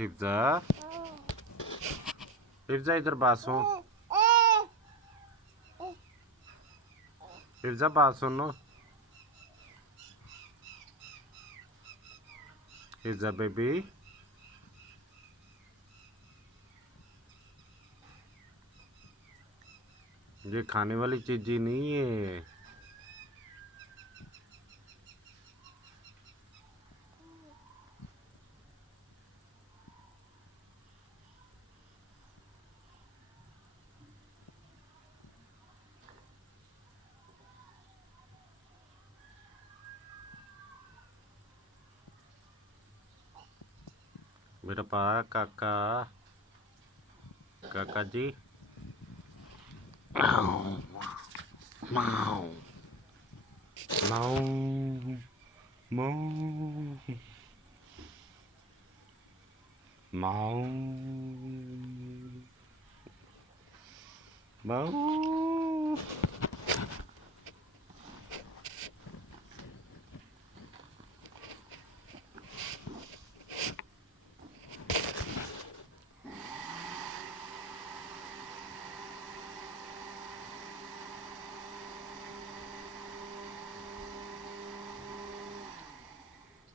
हिफ्जा, हिफ्जा इधर बात सुन। हिफ्जा बात सुनो। हिफ्जा बेबी, ये खाने वाली चीज ही नहीं है। मेरा पा काका, काका जी। माऊ माऊ माऊ माऊ माऊ।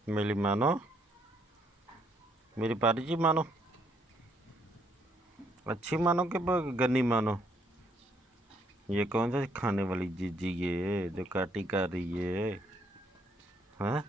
मेरी मानो, मेरी पारी जी मानो, अच्छी मानो कि गन्नी मानो। ये कौन सा खाने वाली चीज ये जो काटी कर रही है? हाँ